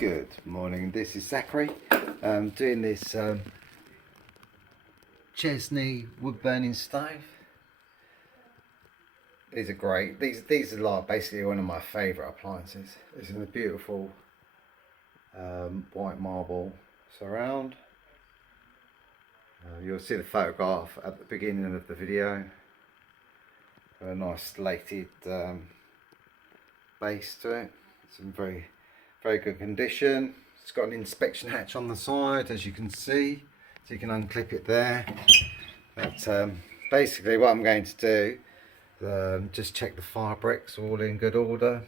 Good morning, this is Zachary. Doing this Chesney wood burning stove. These are great. These are like basically one of my favourite appliances. This is a beautiful white marble surround. You'll see the photograph at the beginning of the video. A nice slated base to it. It's in very good condition. It's got an inspection hatch on the side, as you can see, so you can unclip it there. But basically what I'm going to do, just check the fire bricks are all in good order,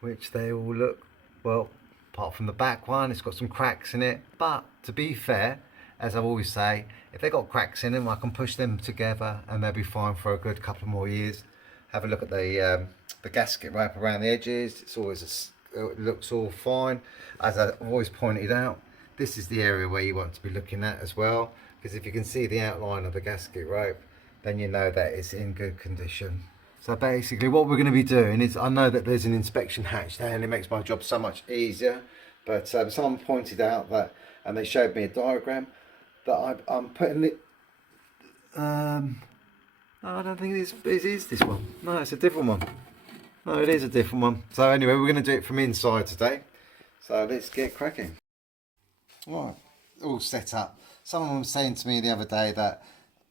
which they all look, well, apart from the back one, it's got some cracks in it, but to be fair, as I always say, if they've got cracks in them, I can push them together and they'll be fine for a good couple more years. Have a look at the gasket wrap around the edges. It looks all fine. As I've always pointed out, this is the area where you want to be looking at as well, because if you can see the outline of the gasket rope, then you know that it's in good condition. So basically what we're going to be doing is, I know that there's an inspection hatch there and it makes my job so much easier, but someone pointed out that, and they showed me a diagram, that I'm putting it, no, I don't think it is this one. No, it's a different one. No, it is a different one. So anyway, we're going to do it from inside today. So let's get cracking. Right, all set up. Someone was saying to me the other day that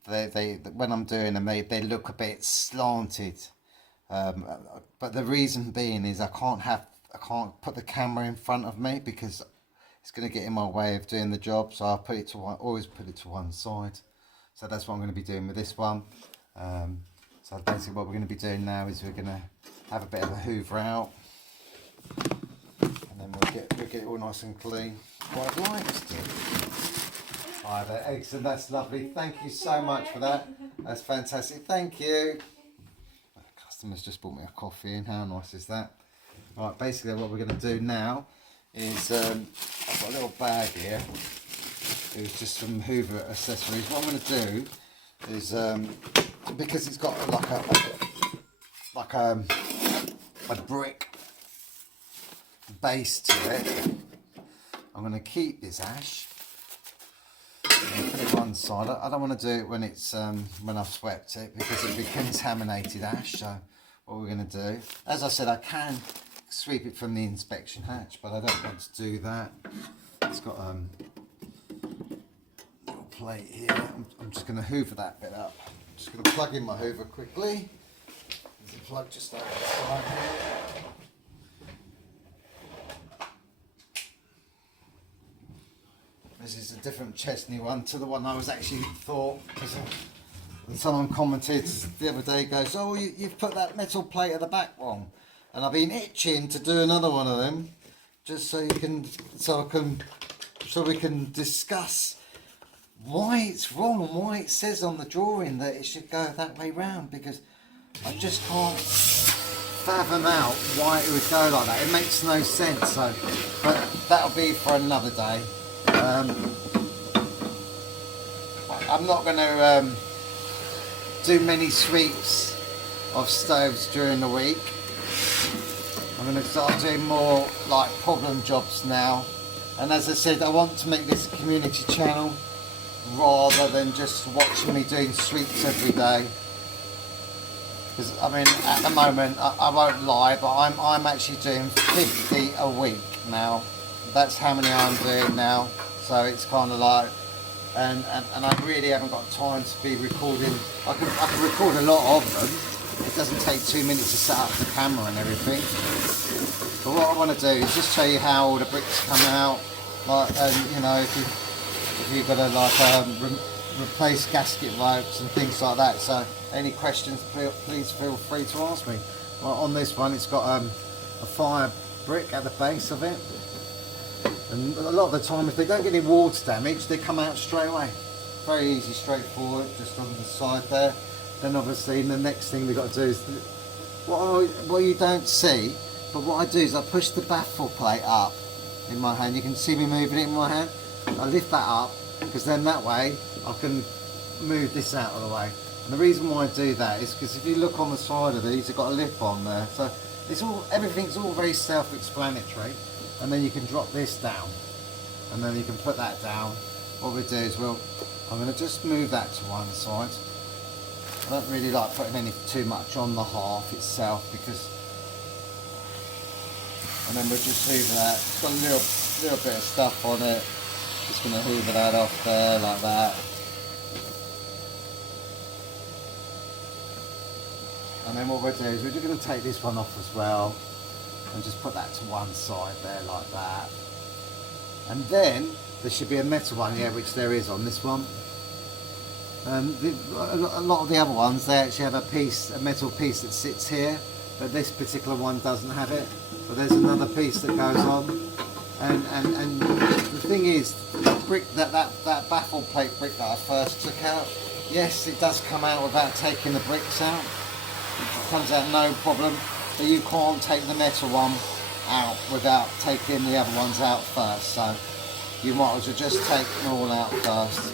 they when I'm doing them, they look a bit slanted. But the reason being is I can't put the camera in front of me because it's going to get in my way of doing the job. So I always put it to one side. So that's what I'm going to be doing with this one. So basically what we're going to be doing now is we're going to have a bit of a hoover out, and then we'll get it all nice and clean. Quite like to. Hi there, excellent, that's lovely. Thank you so much for that. That's fantastic. Thank you. The customer's just bought me a coffee in. How nice is that? Right, basically what we're going to do now is I've got a little bag here. It's just some hoover accessories. What I'm going to do is because it's got like a brick base to it, I'm going to keep this ash and put it one side. I don't want to do it when it's when I've swept it, because it'll be contaminated ash. So what we're going to do, as I said, I can sweep it from the inspection hatch, but I don't want to do that. It's got a little plate here. I'm just going to hoover that bit up. I'm just going to plug in my hoover quickly. There's a plug just over the side here. This is a different Chesney one to the one I was actually thought, because someone commented the other day, goes, oh, you've put that metal plate at the back wrong. And I've been itching to do another one of them, just so we can discuss why it's wrong and why it says on the drawing that it should go that way round, because I just can't fathom out why it would go like that. It makes no sense. So, but that'll be for another day. I'm not going to do many sweeps of stoves during the week. I'm going to start doing more like problem jobs now. And as I said, I want to make this a community channel rather than just watching me doing sweeps every day. Because I mean, at the moment, I won't lie, but I'm actually doing 50 a week now. That's how many I'm doing now. So it's kind of like, and I really haven't got time to be recording. I can record a lot of them. It doesn't take 2 minutes to set up the camera and everything. But what I want to do is just show you how all the bricks come out. Like, you know, if you've got to like replace gasket ropes and things like that. So any questions, please feel free to ask me. Well, on this one, it's got a fire brick at the base of it, and a lot of the time, if they don't get any water damage, they come out straight away. Very easy, straightforward, just on the side there. Then obviously the next thing we've got to do is what you don't see, but what I do is I push the baffle plate up in my hand. You can see me moving it in my hand. I lift that up, because then that way I can move this out of the way. And the reason why I do that is because if you look on the side of these, they've got a lip on there. So it's all, everything's all very self-explanatory. and then you can drop this down, and then you can put that down. What we do is I'm going to just move that to one side. I don't really like putting too much on the hearth itself, because, and then we'll just hoover that. It's got a little bit of stuff on it. Just going to hoover that off there like that. And then what we'll do is we're just going to take this one off as well, and just put that to one side there like that. And then there should be a metal one here, which there is on this one. A lot of the other ones, they actually have a metal piece that sits here, but this particular one doesn't have it. But there's another piece that goes on, and the thing is, the brick that baffle plate brick that I first took out, yes, it does come out without taking the bricks out. It comes out no problem, but you can't take the metal one out without taking the other ones out first. So you might as well just take them all out first.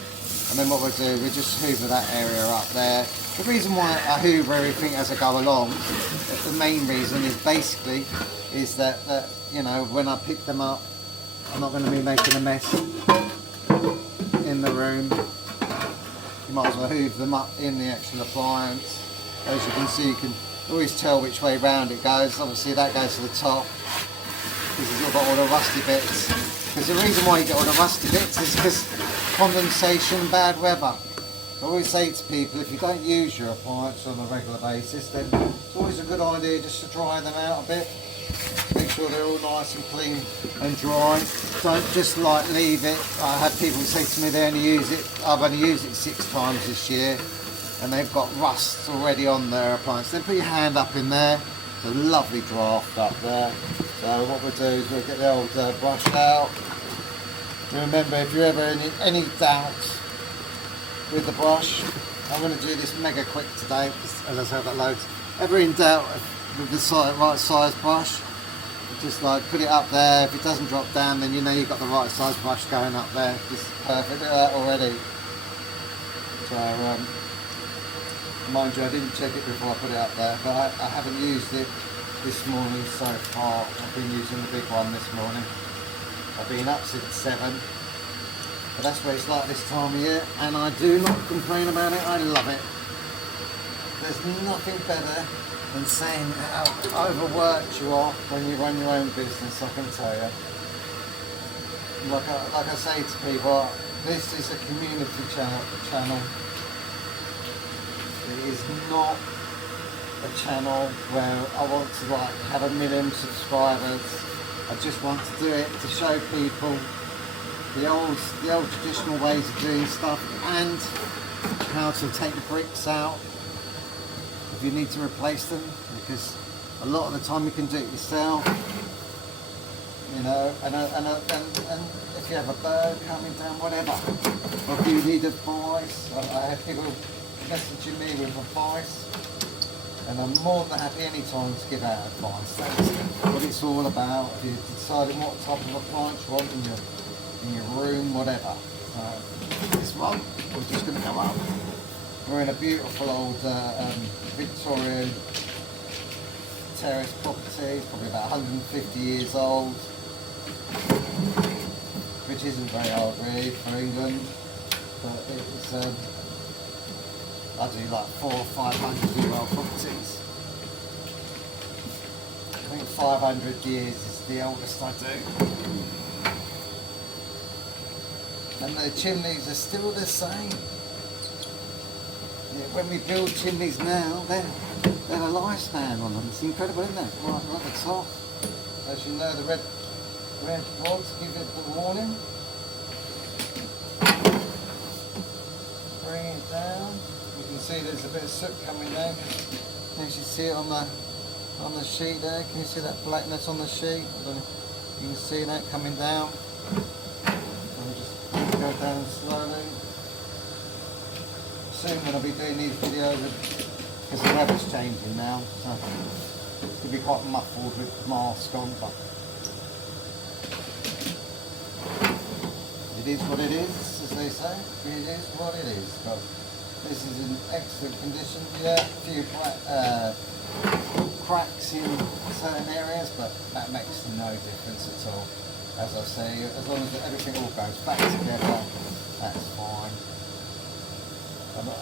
And then what we'll do, we'll just hoover that area up there. The reason why I hoover everything as I go along, the main reason is basically is that you know, when I pick them up, I'm not going to be making a mess in the room. You might as well hoover them up in the actual appliance. As you can see, you can always tell which way round it goes. Obviously that goes to the top, because it's got all the rusty bits. Because the reason why you get all the rusty bits is because condensation, bad weather. I always say to people, if you don't use your appliance on a regular basis, then it's always a good idea just to dry them out a bit. Make sure they're all nice and clean and dry. Don't just like leave it. I had people say to me I've only used it 6 times this year, and they've got rust already on their appliance. Then put your hand up in there. It's a lovely draft up there. So what we'll do is we'll get the old brush out. Remember, if you're ever in any doubt with the brush, I'm going to do this mega quick today, as I said, I've got loads. Ever in doubt with the right size brush, just like put it up there. If it doesn't drop down, then you know you've got the right size brush going up there. This is perfect. Look at that already. So, mind you, I didn't check it before I put it up there, but I haven't used it this morning so far. I've been using the big one this morning. I've been up since 7, but that's what it's like this time of year, and I do not complain about it. I love it. There's nothing better than saying how overworked you are when you run your own business, I can tell you. Like I say to people, this is a community channel. It is not a channel where I want to like have 1 million subscribers. I just want to do it to show people the old traditional ways of doing stuff, and how to take the bricks out if you need to replace them, because a lot of the time you can do it yourself, you know, and if you have a bird coming down, whatever, or if you need advice. I have people messaging me with advice, and I'm more than happy any time to give out advice. That's what it's all about. If you're deciding what type of appliance you want in your room, whatever. This one, we're just going to go up. We're in a beautiful old Victorian terrace property. It's probably about 150 years old, which isn't very old really for England, but it's I do like 400 or 500 year old properties. I think 500 years is the oldest I do. And the chimneys are still the same. Yeah, when we build chimneys now, they're a lifespan on them. It's incredible, isn't it? Right at the top. As you know, the red rods give it the warning. Bring it down. You can see there's a bit of soot coming down. Can you see it on the sheet there? Can you see that blackness on the sheet? I don't know. You can see that coming down. I'll just go down slowly. Soon when I'll be doing these videos, because the weather's changing now, so it's going to be quite muffled with the mask on, but it is what it is, as they say. It is what it is. But this is in excellent condition. Yeah, a few cracks in certain areas, but that makes no difference at all. As I say, as long as everything all goes back together, that's fine.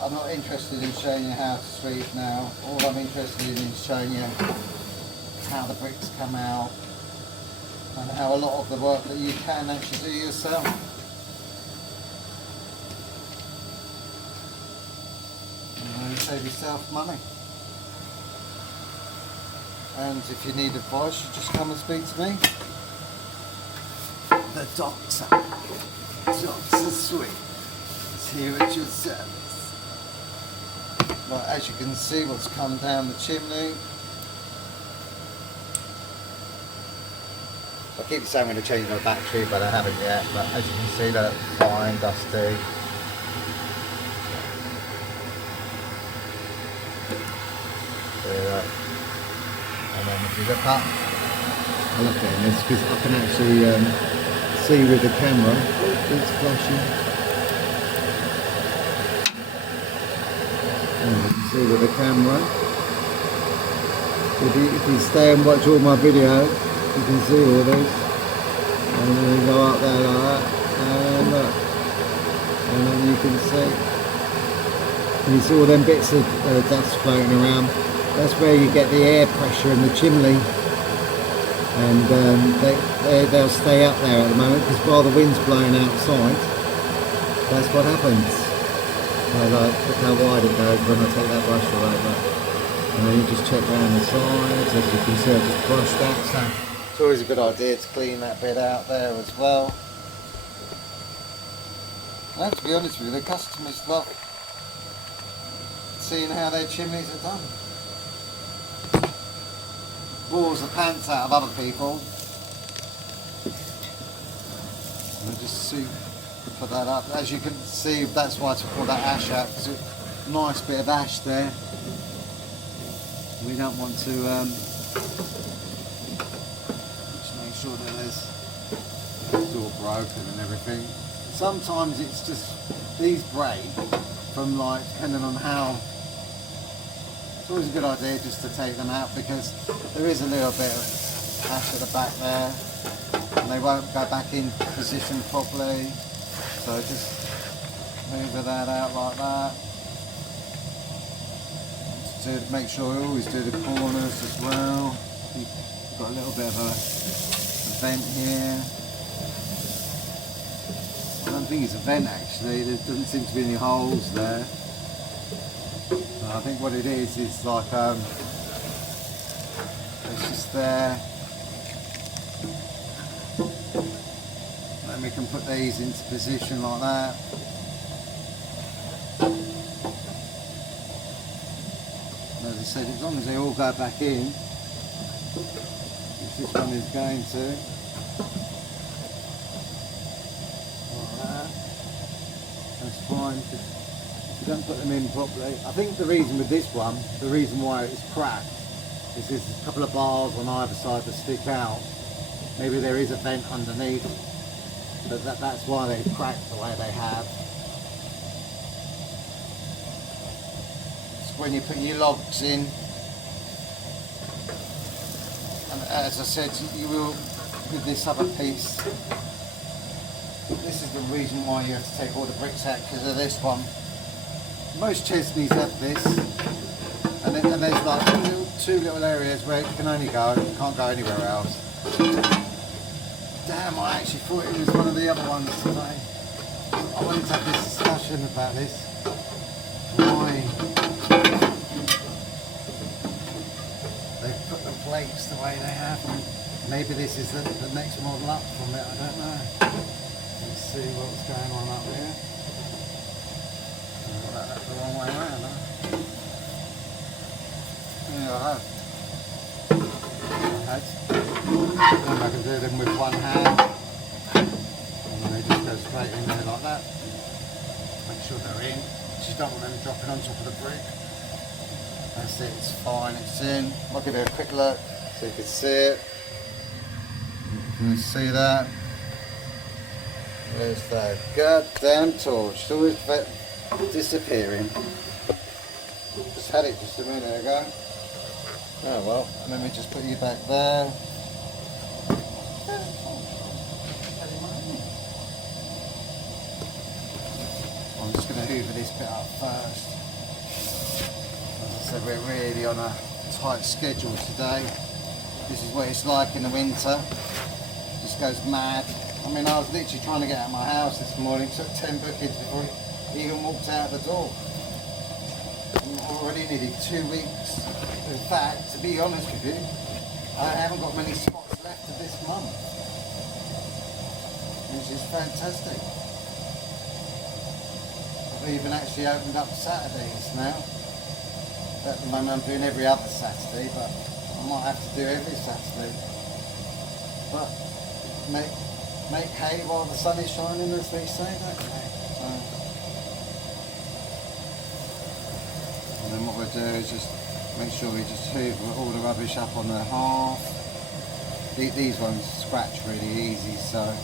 I'm not interested in showing you how to sweep now. All I'm interested in is showing you how the bricks come out and how a lot of the work that you can actually do yourself. And save yourself money. And if you need advice, you just come and speak to me. The doctor Sweep is here at your service. Right, as you can see what's come down the chimney. I keep saying I'm going to change my battery, but I haven't yet. But as you can see, that's fine, dusty. There. And then if you look up, I love doing this because I can actually see with the camera. Oh, it's flashing. And you can see with the camera. If you stay and watch all my video, you can see all this. And then you go up there like that, and look. And then you can see. And you see all them bits of dust floating around. That's where you get the air pressure in the chimney, and they'll stay up there at the moment because while the wind's blowing outside, that's what happens. So like, look how wide it goes when I take that brush away. And then you just check down the sides, as you can see I just brushed that. So it's always a good idea to clean that bit out there as well. And to be honest with you, the customers love seeing how their chimneys are done. Balls the pants out of other people. And I just see to put that up. As you can see, that's why I took all that ash out, because it's a nice bit of ash there. We don't want to just make sure that it's all broken and everything. Sometimes it's just these break from, like, depending on how. It's always a good idea just to take them out because there is a little bit of ash at the back there and they won't go back in position properly. So just move that out like that. Just make sure you always do the corners as well. You've got a little bit of a vent here. I don't think it's a vent actually, there doesn't seem to be any holes there. I think what it is like, it's just there. Then we can put these into position like that. As I said, as long as they all go back in, which this one is going to, like that, that's fine. Don't put them in properly. I think the reason with this one, the reason why it's cracked, is there's a couple of bars on either side that stick out. Maybe there is a vent underneath, but that's why they've cracked the way they have. It's when you put your logs in, and as I said, you will, with this other piece, this is the reason why you have to take all the bricks out, because of this one. Most Chesneys have this, and there's like two little areas where it can only go, it can't go anywhere else. Damn, I actually thought it was one of the other ones today. I wanted to have this discussion about this. Why they put the plates the way they have them. Maybe this is the next model up from it, I don't know. Let's see what's going on up here. That's the wrong way around, huh? Yeah, I have. And I can do them with one hand. And then they just go straight in there like that. Make sure they're in. Just don't want them dropping on top of the brick. That's it, it's fine, it's in. I'll give it a quick look so you can see it. You can see that. There's that goddamn torch. It's always disappearing. Just had it just a minute ago. Oh well, and then we just put you back there. I'm just going to hoover this bit up first. As I said, we're really on a tight schedule today. This is what it's like in the winter. Just goes mad. I mean, I was literally trying to get out of my house this morning. It took 10 bookings before he even walked out the door. I'm already nearly 2 weeks. In fact, to be honest with you, I haven't got many spots left of this month, which is fantastic. I've even actually opened up Saturdays now. At the moment I'm doing every other Saturday, but I might have to do every Saturday. But make hay while the sun is shining, as they say, don't they? So, and then what we'll do is just make sure we just hoover all the rubbish up on the hearth. These ones scratch really easy, so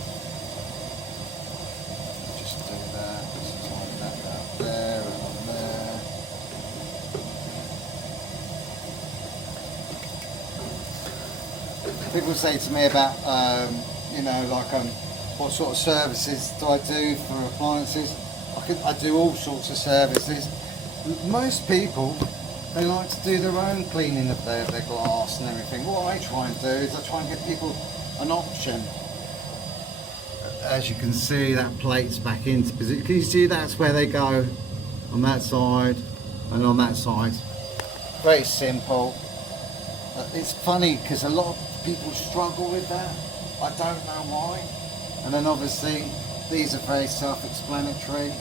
just do that. Just tidy that up there and on there. People say to me about, what sort of services do I do for appliances? I do all sorts of services. Most people, they like to do their own cleaning of their glass and everything. What I try and do is I try and give people an option. As you can see, that plate's back into position. Can you see that's where they go? On that side and on that side. Very simple. It's funny because a lot of people struggle with that. I don't know why. And then obviously these are very self-explanatory.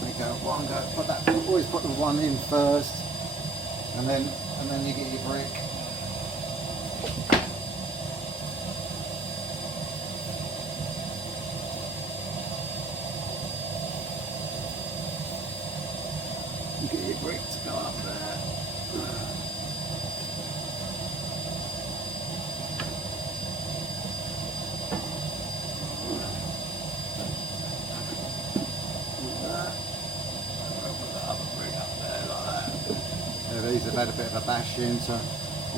We go one, put that. Always put the one in first, and then you get your brick. You get your brick to go up there. These have had a bit of a bash in, so I'm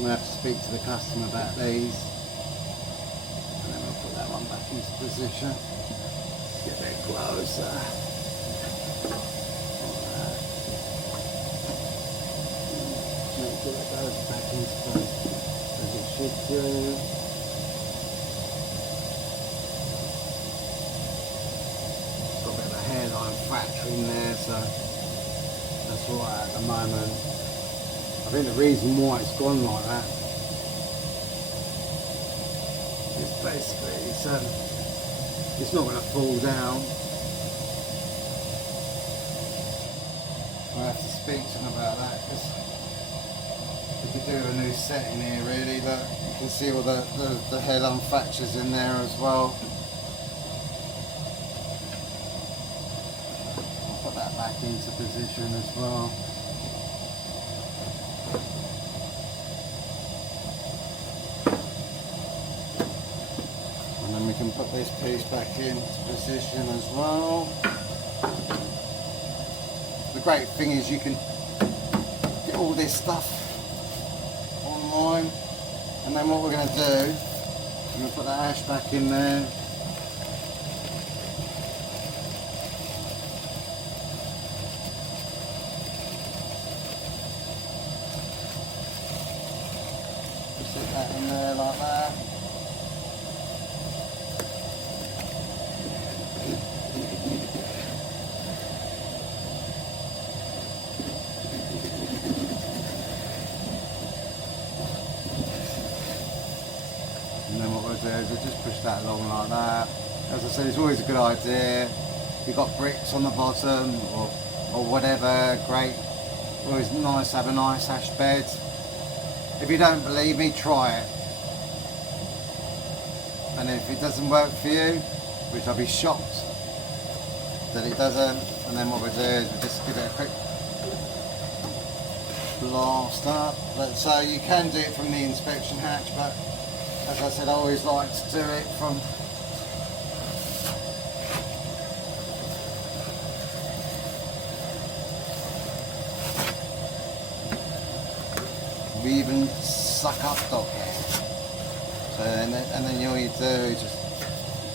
going to have to speak to the customer about these. And then we'll put that one back into position. Get a bit closer. Make sure it goes back into place as it should do. It's got a bit of a hairline fracture in there, so that's all right at the moment. I think the reason why it's gone like that is basically it's not going to fall down. I have to speak to them about that, because we could do a new setting here really. That you can see all the head-on fractures in there as well. I'll put that back into position as well. And then we can put this piece back into position as well. The great thing is you can get all this stuff online, and then what we're going to do, I'm going to put that ash back in there. Stick that in there like that. And then what we'll do is we'll just push that along like that. As I said, it's always a good idea. If you've got bricks on the bottom or whatever, great. Always nice to have a nice ash bed. If you don't believe me, try it. And if it doesn't work for you, which I'll be shocked that it doesn't, and then what we'll do is we'll just give it a quick blast up. So you can do it from the inspection hatch, but as I said, I always like to do it from we even suck up dog hair. So and then all you do is just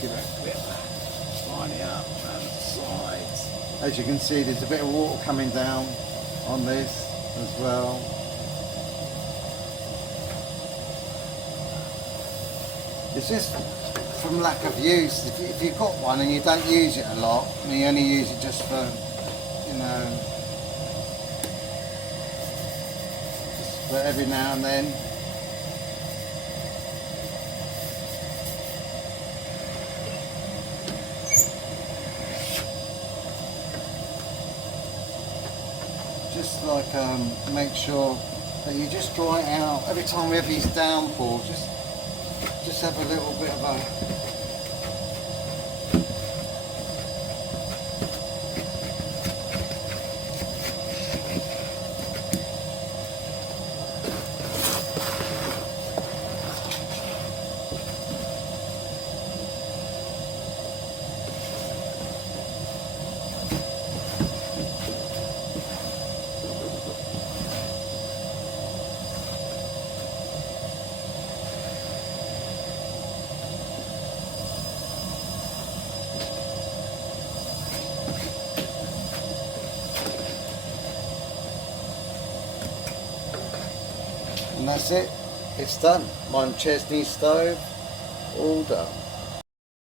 give it a bit of line it up around the sides. As you can see, there's a bit of water coming down on this as well. It's just from lack of use. If you've got one and you don't use it a lot, and you only use it just for, you know, just for every now and then. Just like make sure that you just dry it out every time we have these downpours. Just have a little bit of a and that's it, it's done. My Chesney stove, all done.